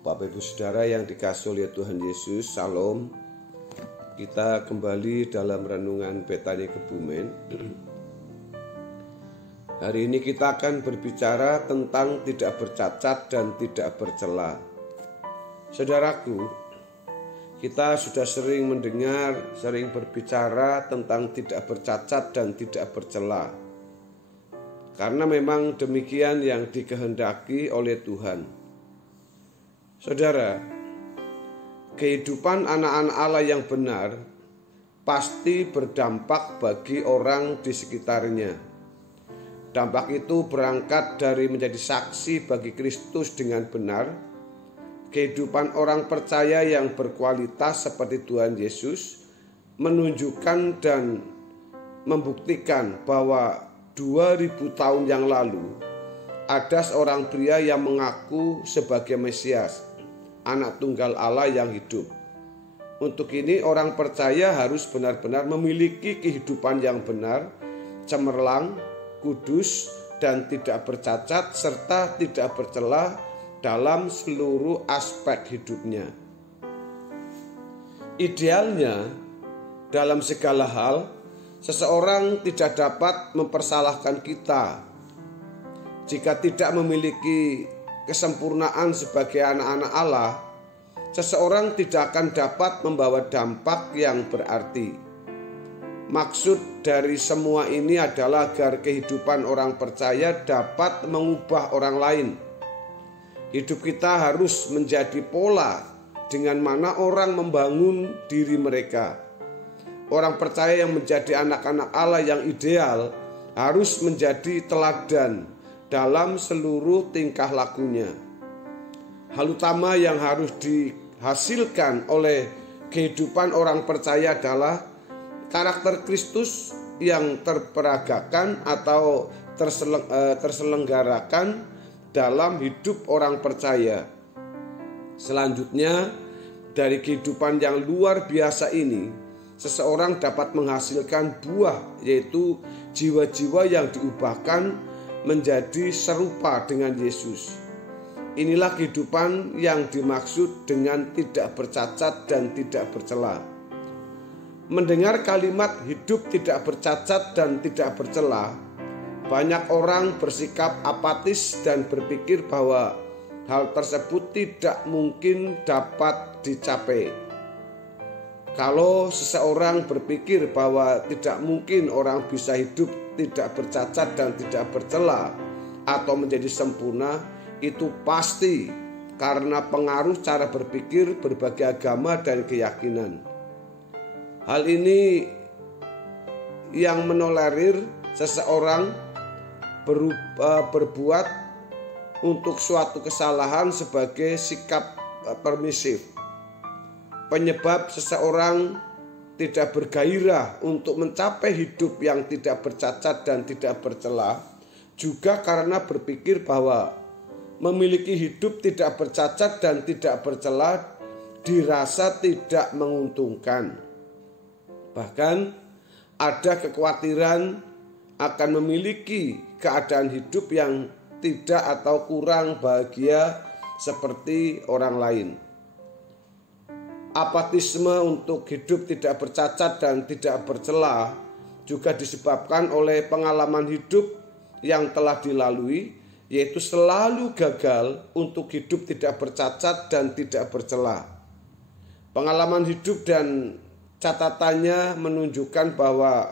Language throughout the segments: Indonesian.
Bapak Ibu Saudara yang dikasihi oleh Tuhan Yesus, Shalom. Kita kembali dalam renungan Betani Kebumen. Hari ini kita akan berbicara tentang tidak bercacat dan tidak bercela. Saudaraku, kita sudah sering mendengar, sering berbicara tentang tidak bercacat dan tidak bercela. Karena memang demikian yang dikehendaki oleh Tuhan. Saudara, kehidupan anak-anak Allah yang benar pasti berdampak bagi orang di sekitarnya. Dampak itu berangkat dari menjadi saksi bagi Kristus dengan benar, kehidupan orang percaya yang berkualitas seperti Tuhan Yesus menunjukkan dan membuktikan bahwa 2000 tahun yang lalu ada seorang pria yang mengaku sebagai Mesias, Anak Tunggal Allah yang hidup. Untuk ini orang percaya harus benar-benar memiliki kehidupan yang benar, cemerlang, kudus, dan tidak bercacat serta tidak bercela dalam seluruh aspek hidupnya. Idealnya, dalam segala hal, seseorang tidak dapat mempersalahkan kita jika tidak memiliki kesempurnaan sebagai anak-anak Allah. Seseorang tidak akan dapat membawa dampak yang berarti. Maksud dari semua ini adalah agar kehidupan orang percaya dapat mengubah orang lain. Hidup kita harus menjadi pola dengan mana orang membangun diri mereka. Orang percaya yang menjadi anak-anak Allah yang ideal harus menjadi teladan dalam seluruh tingkah lakunya. Hal utama yang harus dihasilkan oleh kehidupan orang percaya adalah karakter Kristus yang terperagakan atau terselenggarakan dalam hidup orang percaya. Selanjutnya, dari kehidupan yang luar biasa ini, seseorang dapat menghasilkan buah, yaitu jiwa-jiwa yang diubahkan menjadi serupa dengan Yesus. Inilah kehidupan yang dimaksud dengan tidak bercacat dan tidak bercela. Mendengar kalimat hidup tidak bercacat dan tidak bercela, banyak orang bersikap apatis dan berpikir bahwa hal tersebut tidak mungkin dapat dicapai. Kalau seseorang berpikir bahwa tidak mungkin orang bisa hidup tidak bercacat dan tidak bercela atau menjadi sempurna, itu pasti karena pengaruh cara berpikir berbagai agama dan keyakinan. Hal ini yang menolerir seseorang berbuat untuk suatu kesalahan sebagai sikap permisif. Penyebab seseorang tidak bergairah untuk mencapai hidup yang tidak bercacat dan tidak bercela juga karena berpikir bahwa memiliki hidup tidak bercacat dan tidak bercela dirasa tidak menguntungkan. Bahkan ada kekhawatiran akan memiliki keadaan hidup yang tidak atau kurang bahagia seperti orang lain. Apatisme untuk hidup tidak bercacat dan tidak bercela juga disebabkan oleh pengalaman hidup yang telah dilalui, yaitu selalu gagal untuk hidup tidak bercacat dan tidak bercela. Pengalaman hidup dan catatannya menunjukkan bahwa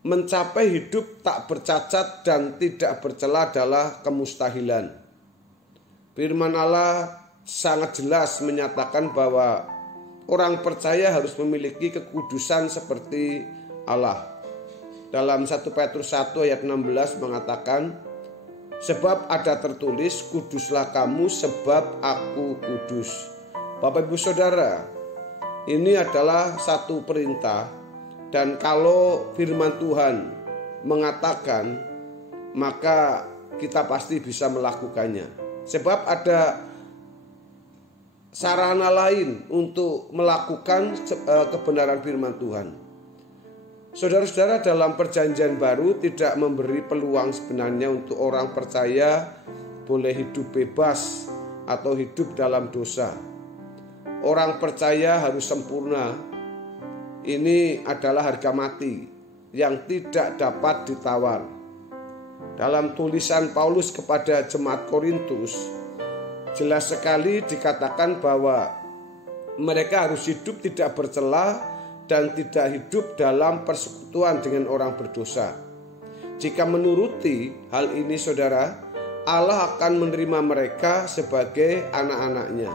mencapai hidup tak bercacat dan tidak bercela adalah kemustahilan. Firman Allah sangat jelas menyatakan bahwa orang percaya harus memiliki kekudusan seperti Allah. Dalam 1 Petrus 1 ayat 16 mengatakan, sebab ada tertulis, kuduslah kamu sebab aku kudus. Bapak Ibu Saudara, ini adalah satu perintah, dan kalau firman Tuhan mengatakan, maka kita pasti bisa melakukannya. Sebab ada sarana lain untuk melakukan kebenaran firman Tuhan. Saudara-saudara, dalam perjanjian baru tidak memberi peluang sebenarnya untuk orang percaya boleh hidup bebas atau hidup dalam dosa. Orang percaya harus sempurna. Ini adalah harga mati yang tidak dapat ditawar. Dalam tulisan Paulus kepada jemaat Korintus, jelas sekali dikatakan bahwa mereka harus hidup tidak bercela dan tidak hidup dalam persekutuan dengan orang berdosa. Jika menuruti hal ini, saudara, Allah akan menerima mereka sebagai anak-anaknya.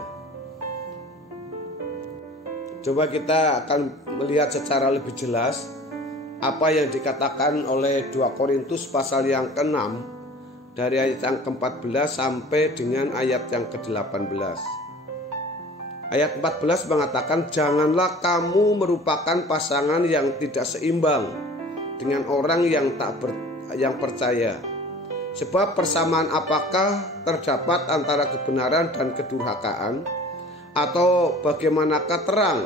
Coba kita akan melihat secara lebih jelas apa yang dikatakan oleh 2 Korintus pasal yang ke-6 dari ayat yang ke-14 sampai dengan ayat yang ke-18. Ayat 14 mengatakan, janganlah kamu merupakan pasangan yang tidak seimbang dengan orang yang yang percaya. Sebab persamaan apakah terdapat antara kebenaran dan kedurhakaan? Atau bagaimanakah terang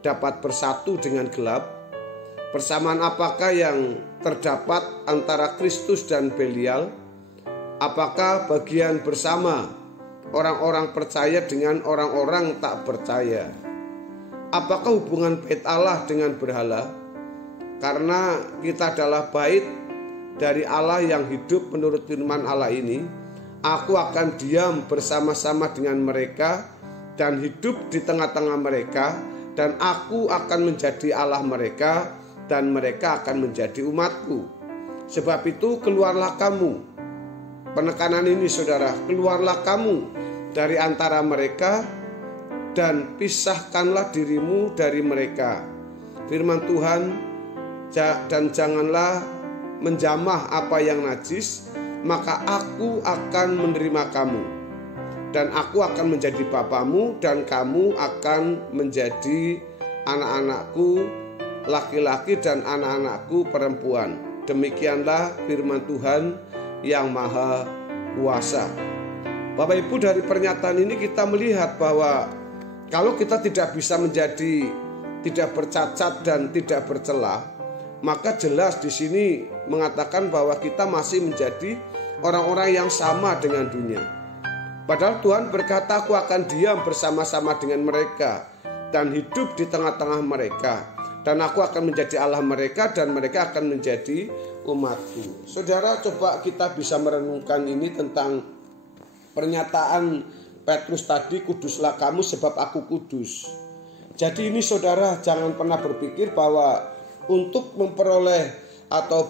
dapat bersatu dengan gelap? Persamaan apakah yang terdapat antara Kristus dan Belial? Apakah bagian bersama orang-orang percaya dengan orang-orang tak percaya? Apakah hubungan bait Allah dengan berhala? Karena kita adalah bait dari Allah yang hidup menurut firman Allah ini, aku akan diam bersama-sama dengan mereka dan hidup di tengah-tengah mereka, dan aku akan menjadi Allah mereka dan mereka akan menjadi umatku. Sebab itu keluarlah kamu. Penekanan ini saudara, keluarlah kamu dari antara mereka dan pisahkanlah dirimu dari mereka. Firman Tuhan, dan janganlah menjamah apa yang najis, maka aku akan menerima kamu, dan aku akan menjadi bapamu, dan kamu akan menjadi anak-anakku laki-laki dan anak-anakku perempuan. Demikianlah firman Tuhan yang Maha Kuasa. Bapak Ibu, dari pernyataan ini kita melihat bahwa kalau kita tidak bisa menjadi tidak bercacat dan tidak bercela, maka jelas di sini mengatakan bahwa kita masih menjadi orang-orang yang sama dengan dunia. Padahal Tuhan berkata, aku akan diam bersama-sama dengan mereka dan hidup di tengah-tengah mereka, dan aku akan menjadi Allah mereka dan mereka akan menjadi umatku. Saudara, coba kita bisa merenungkan ini tentang pernyataan Petrus tadi, kuduslah kamu sebab aku kudus. Jadi ini saudara, jangan pernah berpikir bahwa untuk memperoleh atau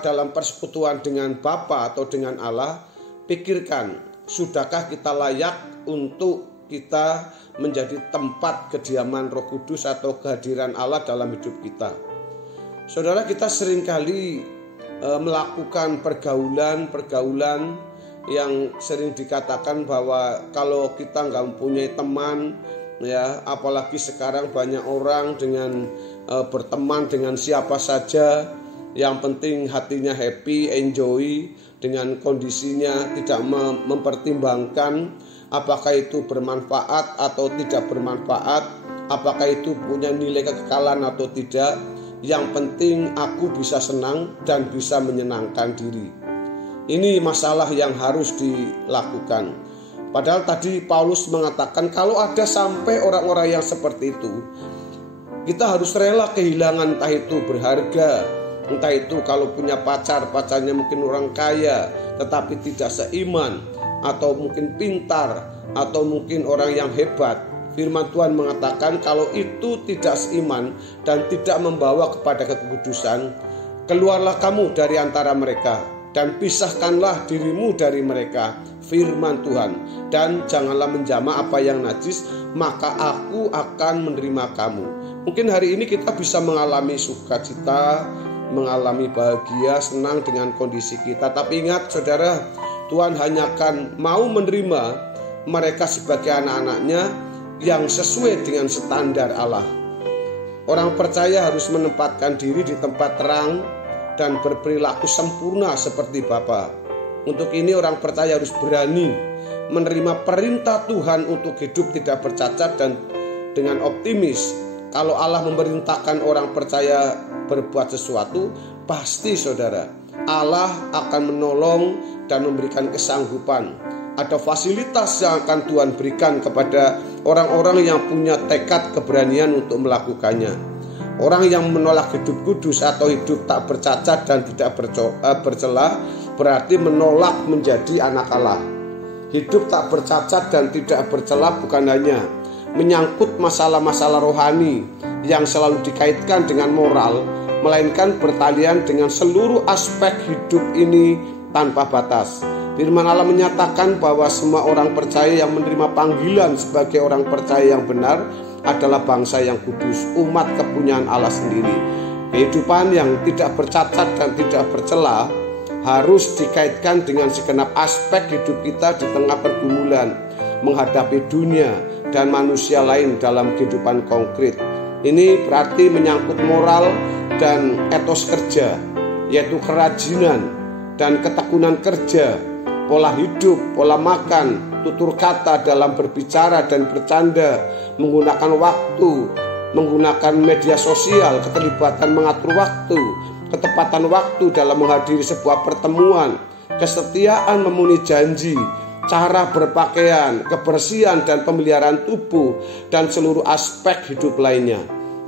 dalam persekutuan dengan Bapa atau dengan Allah, pikirkan, sudahkah kita layak untuk kita menjadi tempat kediaman Roh Kudus atau kehadiran Allah dalam hidup kita. Saudara, kita seringkali melakukan pergaulan yang sering dikatakan bahwa kalau kita nggak mempunyai teman, ya apalagi sekarang banyak orang dengan berteman dengan siapa saja, yang penting hatinya happy, enjoy dengan kondisinya, tidak mempertimbangkan apakah itu bermanfaat atau tidak bermanfaat, apakah itu punya nilai kekekalan atau tidak. Yang penting aku bisa senang dan bisa menyenangkan diri. Ini masalah yang harus dilakukan. Padahal tadi Paulus mengatakan kalau ada sampai orang-orang yang seperti itu, kita harus rela kehilangan, entah itu berharga, entah itu kalau punya pacarnya mungkin orang kaya tetapi tidak seiman, atau mungkin pintar, atau mungkin orang yang hebat. Firman Tuhan mengatakan kalau itu tidak seiman dan tidak membawa kepada kekudusan, keluarlah kamu dari antara mereka dan pisahkanlah dirimu dari mereka. Firman Tuhan, dan janganlah menjamah apa yang najis, maka aku akan menerima kamu. Mungkin hari ini kita bisa mengalami sukacita, mengalami bahagia, senang dengan kondisi kita. Tapi ingat saudara, Tuhan hanya akan mau menerima mereka sebagai anak-anaknya yang sesuai dengan standar Allah. Orang percaya harus menempatkan diri di tempat terang dan berperilaku sempurna seperti Bapa. Untuk ini orang percaya harus berani menerima perintah Tuhan untuk hidup tidak bercacat dan dengan optimis. Kalau Allah memerintahkan orang percaya berbuat sesuatu, pasti saudara, Allah akan menolong dan memberikan kesanggupan. Ada fasilitas yang akan Tuhan berikan kepada orang-orang yang punya tekad keberanian untuk melakukannya. Orang yang menolak hidup kudus atau hidup tak bercacat dan tidak bercela berarti menolak menjadi anak Allah. Hidup tak bercacat dan tidak bercela bukan hanya menyangkut masalah-masalah rohani yang selalu dikaitkan dengan moral, melainkan bertalian dengan seluruh aspek hidup ini tanpa batas. Firman Allah menyatakan bahwa semua orang percaya yang menerima panggilan sebagai orang percaya yang benar adalah bangsa yang kudus, umat kepunyaan Allah sendiri. Kehidupan yang tidak bercacat dan tidak bercela harus dikaitkan dengan segenap aspek hidup kita di tengah pergumulan menghadapi dunia dan manusia lain dalam kehidupan konkret. Ini berarti menyangkut moral dan etos kerja, yaitu kerajinan dan ketekunan kerja, pola hidup, pola makan, tutur kata dalam berbicara dan bercanda, menggunakan waktu, menggunakan media sosial, keterlibatan mengatur waktu, ketepatan waktu dalam menghadiri sebuah pertemuan, kesetiaan memenuhi janji, cara berpakaian, kebersihan dan pemeliharaan tubuh, dan seluruh aspek hidup lainnya.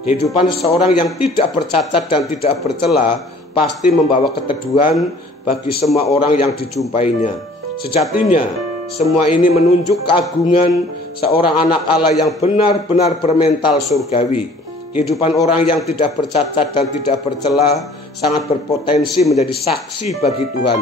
Kehidupan seseorang yang tidak bercacat dan tidak bercela pasti membawa keteduhan bagi semua orang yang dijumpainya. Sejatinya, semua ini menunjuk keagungan seorang anak Allah yang benar-benar bermental surgawi. Kehidupan orang yang tidak bercacat dan tidak bercela sangat berpotensi menjadi saksi bagi Tuhan.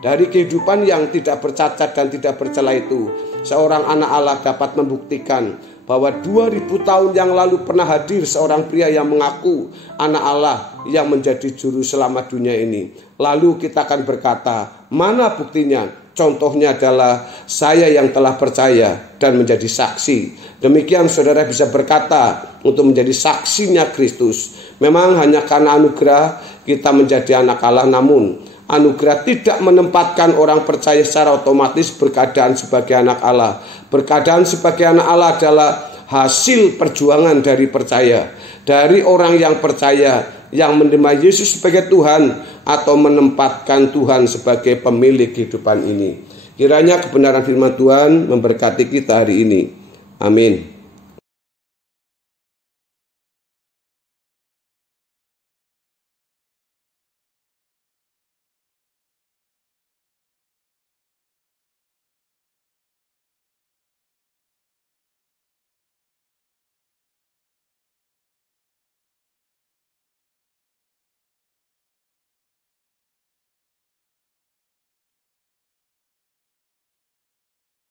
Dari kehidupan yang tidak bercacat dan tidak bercela itu, seorang anak Allah dapat membuktikan bahwa 2000 tahun yang lalu pernah hadir seorang pria yang mengaku anak Allah yang menjadi juru selamat dunia ini. Lalu kita akan berkata, mana buktinya? Contohnya adalah saya yang telah percaya dan menjadi saksi. Demikian saudara bisa berkata untuk menjadi saksinya Kristus. Memang hanya karena anugerah kita menjadi anak Allah, namun anugerah tidak menempatkan orang percaya secara otomatis berkeadaan sebagai anak Allah. Berkeadaan sebagai anak Allah adalah hasil perjuangan dari percaya, dari orang yang percaya, yang menerima Yesus sebagai Tuhan atau menempatkan Tuhan sebagai pemilik kehidupan ini. Kiranya kebenaran firman Tuhan memberkati kita hari ini. Amin.